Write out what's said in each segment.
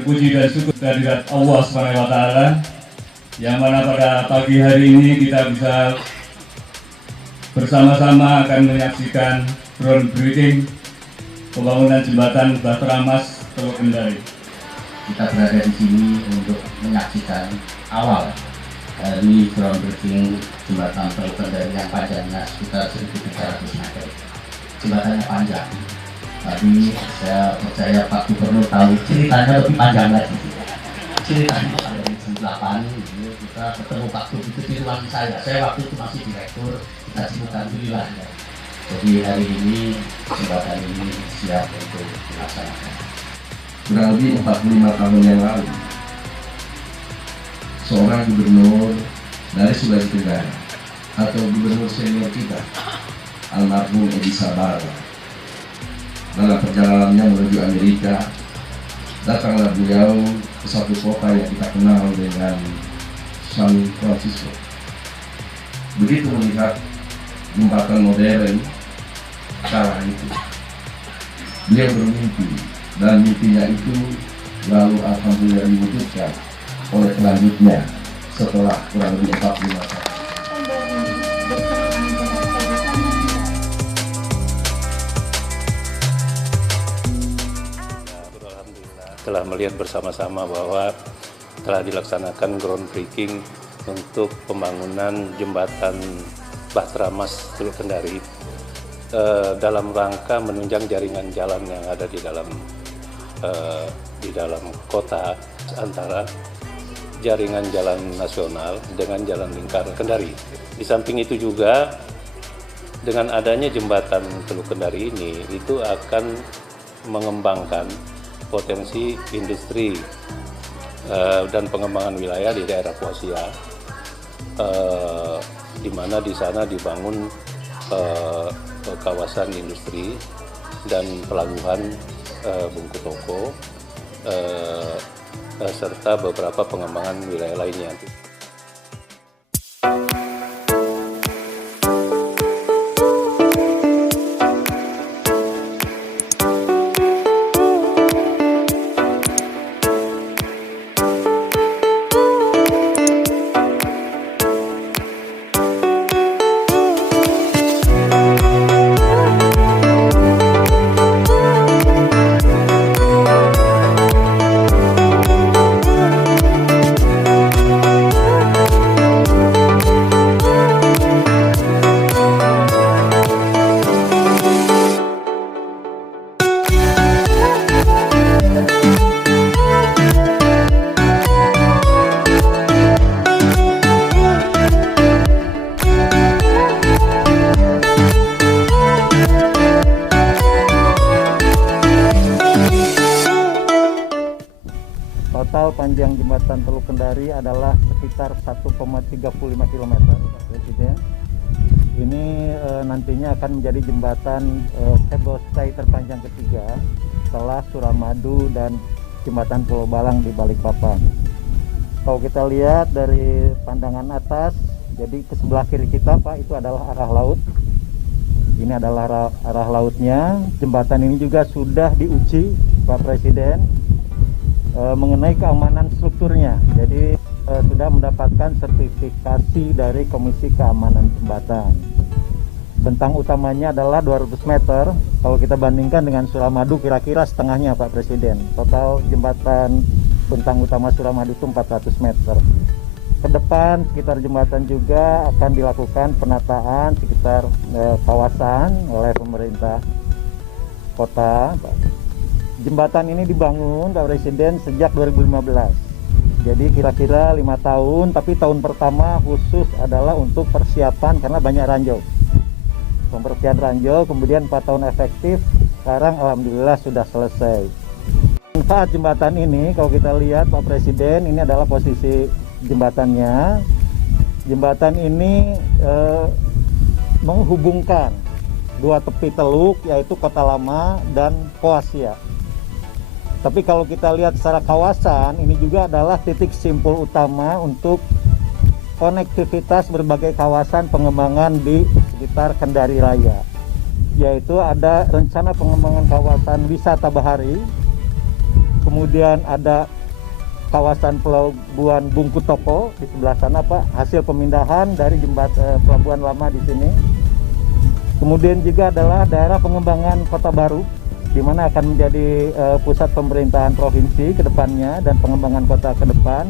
berpuji dan syukur kehadirat Allah SWT, yang mana pada pagi hari ini kita bisa bersama-sama akan menyaksikan groundbreaking pembangunan jembatan Bahtera Mas Teluk Kendari. Kita berada di sini untuk menyaksikan awal dari groundbreaking jembatan Teluk Kendari yang panjangnya sekitar 1.300 meter. Jembatannya panjang, tapi saya percaya Pak Gubernur tahu ceritanya lebih panjang lagi. Ceritanya dari jam 8 kita ketemu Pak Gubernur itu di ruang saya waktu itu masih direktur, kita sebutkan alhamdulillah. Jadi hari ini jembatan ini siap untuk dilaksanakan. Kurang lebih 45 tahun yang lalu, seorang gubernur dari Sulawesi Tenggara atau gubernur senior kita, almarhum Edi Sabara, dalam perjalanannya menuju Amerika, datanglah beliau ke satu kota yang kita kenal dengan San Francisco. Begitu melihat jembatan modern kala itu, beliau bermimpi, dan mimpinya itu lalu alhamdulillah diwujudkan oleh selanjutnya setelah kurang lebih 45 tahun. Telah melihat bersama-sama bahwa telah dilaksanakan groundbreaking untuk pembangunan jembatan Bahtera Mas Teluk Kendari dalam rangka menunjang jaringan jalan yang ada di dalam kota antara jaringan jalan nasional dengan jalan lingkar Kendari. Di samping itu juga dengan adanya jembatan Teluk Kendari ini itu akan mengembangkan potensi industri dan pengembangan wilayah di daerah Posia, di mana di sana dibangun kawasan industri dan pelabuhan Bungku Toko serta beberapa pengembangan wilayah lainnya. Total panjang jembatan Teluk Kendari adalah sekitar 1,35 km, Pak Presiden. Ini nantinya akan menjadi jembatan cable stay terpanjang ketiga setelah Suramadu dan jembatan Pulau Balang di Balikpapan. Kalau kita lihat dari pandangan atas, jadi ke sebelah kiri kita, Pak, itu adalah arah laut. Ini adalah arah lautnya. Jembatan ini juga sudah diuji, Pak Presiden, mengenai keamanan strukturnya. Jadi sudah mendapatkan sertifikasi dari Komisi Keamanan Jembatan. Bentang utamanya adalah 200 meter. Kalau kita bandingkan dengan Suramadu kira-kira setengahnya, Pak Presiden. Total jembatan bentang utama Suramadu itu 400 meter. Ke depan sekitar jembatan juga akan dilakukan penataan sekitar kawasan oleh pemerintah kota. Jembatan ini dibangun, Pak Presiden, sejak 2015. Jadi kira-kira 5 tahun, tapi tahun pertama khusus adalah untuk persiapan karena banyak ranjau. Pembersihan ranjau, kemudian 4 tahun efektif, sekarang alhamdulillah sudah selesai. Manfaat jembatan ini, kalau kita lihat Pak Presiden, ini adalah posisi jembatannya. Jembatan ini menghubungkan dua tepi teluk, yaitu Kota Lama dan Poasia. Tapi kalau kita lihat secara kawasan, ini juga adalah titik simpul utama untuk konektivitas berbagai kawasan pengembangan di sekitar Kendari Raya. Yaitu ada rencana pengembangan kawasan wisata bahari, kemudian ada kawasan pelabuhan Bungkutopo di sebelah sana Pak, hasil pemindahan dari pelabuhan lama di sini. Kemudian juga adalah daerah pengembangan Kota Baru, di mana akan menjadi pusat pemerintahan provinsi ke depannya dan pengembangan kota ke depan.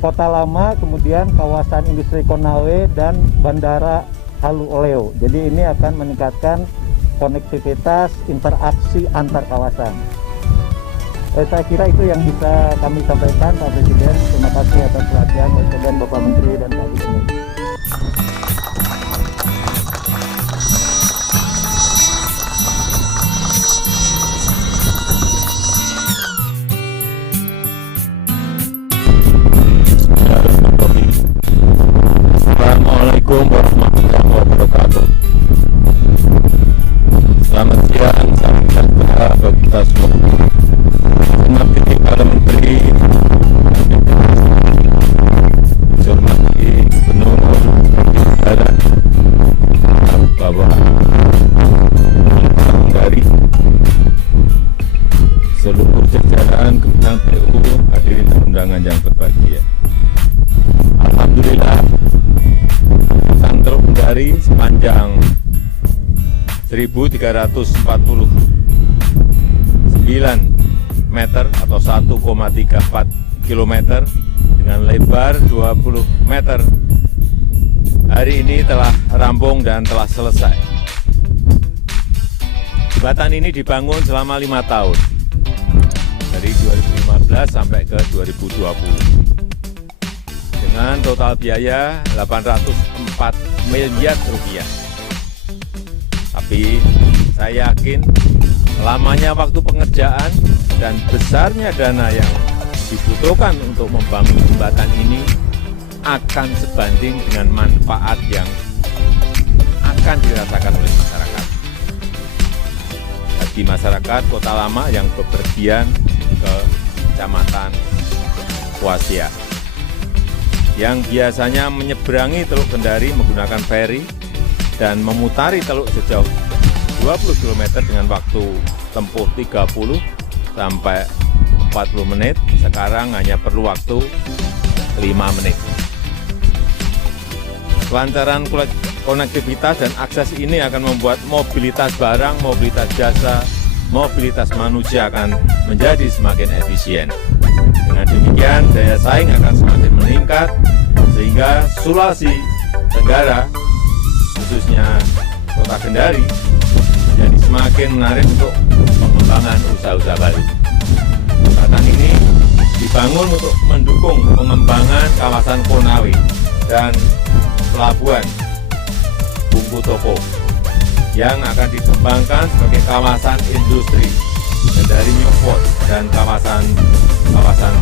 Kota Lama, kemudian kawasan industri Konawe dan Bandara Halu Oleo. Jadi ini akan meningkatkan konektivitas interaksi antar kawasan. Saya kira itu yang bisa kami sampaikan Pak Presiden. Terima kasih atas perhatian dan Bapak Menteri dan Pak Gubernur. Assalamualaikum warahmatullahi wabarakatuh. Selamat siang, salam sejahtera bagi kita semua. Hormati para menteri, hormati gubernur, daerah, Bapak dari seluruh jajaran Kementerian PU, hadirin dan undangan yang berbahagia. Alhamdulillah, Teluk Kendari sepanjang 1.349 meter atau 1,34 km dengan lebar 20 meter hari ini telah rampung dan telah selesai. Jembatan ini dibangun selama 5 tahun dari 2015 sampai ke 2020 dengan total biaya 804 miliar rupiah. Tapi saya yakin lamanya waktu pengerjaan dan besarnya dana yang dibutuhkan untuk membangun jembatan ini akan sebanding dengan manfaat yang akan dirasakan oleh masyarakat. Bagi masyarakat Kota Lama yang bepergian ke Kecamatan Kuasia, yang biasanya menyeberangi Teluk Kendari menggunakan feri dan memutari teluk sejauh 20 km dengan waktu tempuh 30 sampai 40 menit, sekarang hanya perlu waktu 5 menit. Kelancaran konektivitas dan akses ini akan membuat mobilitas barang, mobilitas jasa, mobilitas manusia akan menjadi semakin efisien. Dengan demikian, daya saing akan semakin meningkat, sehingga Sulawesi Tenggara, khususnya Kota Kendari, menjadi semakin menarik untuk pengembangan usaha-usaha baru. Jembatan ini dibangun untuk mendukung pengembangan kawasan Konawe dan pelabuhan Bungkutopo yang akan dikembangkan sebagai kawasan industri Kendari Newport dan kawasan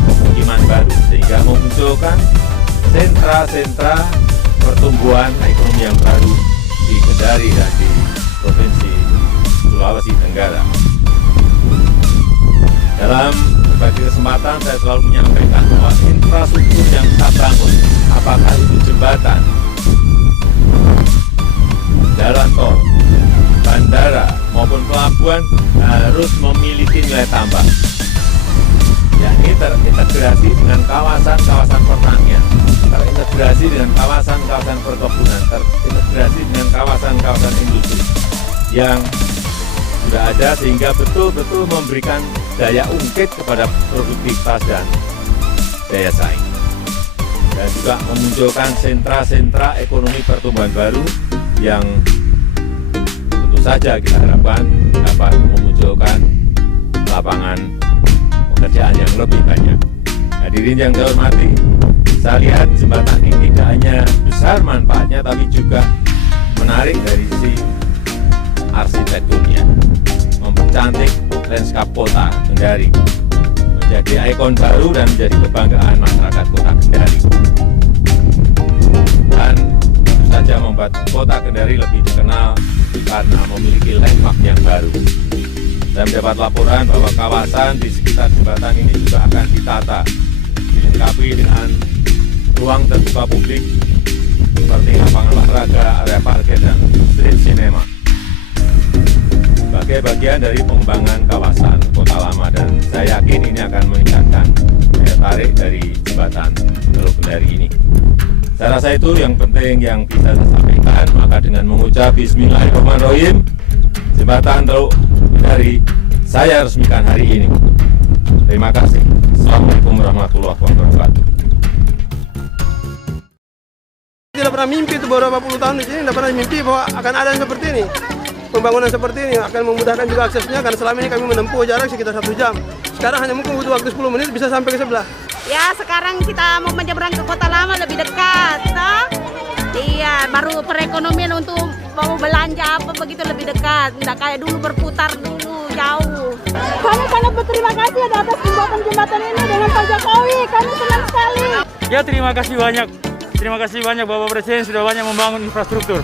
pemukiman baru, sehingga memunculkan sentra-sentra pertumbuhan ekonomi yang baru di Kendari dan di Provinsi Sulawesi Tenggara. Dalam berbagai kesempatan saya selalu menyampaikan bahwa infrastruktur yang kita bangun, apakah itu jembatan, jalan tol, bandara maupun pelabuhan, harus memiliki nilai tambah, yakni terintegrasi dengan kawasan-kawasan pertanian, terintegrasi dengan kawasan-kawasan perkebunan, terintegrasi dengan kawasan-kawasan industri yang sudah ada, sehingga betul-betul memberikan daya ungkit kepada produktivitas dan daya saing, dan juga memunculkan sentra-sentra ekonomi pertumbuhan baru yang tentu saja kita harapkan dapat memunculkan lapangan pekerjaan yang lebih banyak. Hadirin yang saya hormati, saya lihat jembatan ini tidak hanya besar manfaatnya, tapi juga menarik dari sisi arsitekturnya, mempercantik lanskap kota Kendari, menjadi ikon baru dan menjadi kebanggaan masyarakat kota Kendari, dan tentu saja membuat kota Kendari lebih dikenal karena memiliki landmark yang baru. Saya mendapat laporan bahwa kawasan di sekitar jembatan ini juga akan ditata, dilengkapi dengan ruang terbuka publik seperti lapangan olahraga, area parkir, dan street cinema sebagai bagian dari pengembangan kawasan kota Kota Lama, dan saya yakin ini akan meningkatkan daya tarik dari jembatan Teluk Kendari ini. Saya rasa itu yang penting yang bisa saya sampaikan. Maka dengan mengucap Bismillahirrahmanirrahim, jembatan Teluk Kendari saya resmikan hari ini. Terima kasih. Assalamualaikum warahmatullahi wabarakatuh. Tidak pernah mimpi itu beberapa puluh tahun di sini, tidak pernah mimpi bahwa akan ada yang seperti ini. Pembangunan seperti ini akan memudahkan juga aksesnya, karena selama ini kami menempuh jarak sekitar 1 jam. Sekarang hanya mungkin butuh waktu 10 menit bisa sampai ke sebelah. Ya, sekarang kita mau menyeberang ke Kota Lama lebih dekat, toh? Iya, baru perekonomian untuk mau belanja apa begitu lebih dekat. Nggak kayak dulu berputar dulu jauh. Kami sangat berterima kasih atas jembatan ini dengan Pak Jokowi. Kami senang sekali. Ya, terima kasih banyak. Terima kasih banyak Bapak Presiden sudah banyak membangun infrastruktur.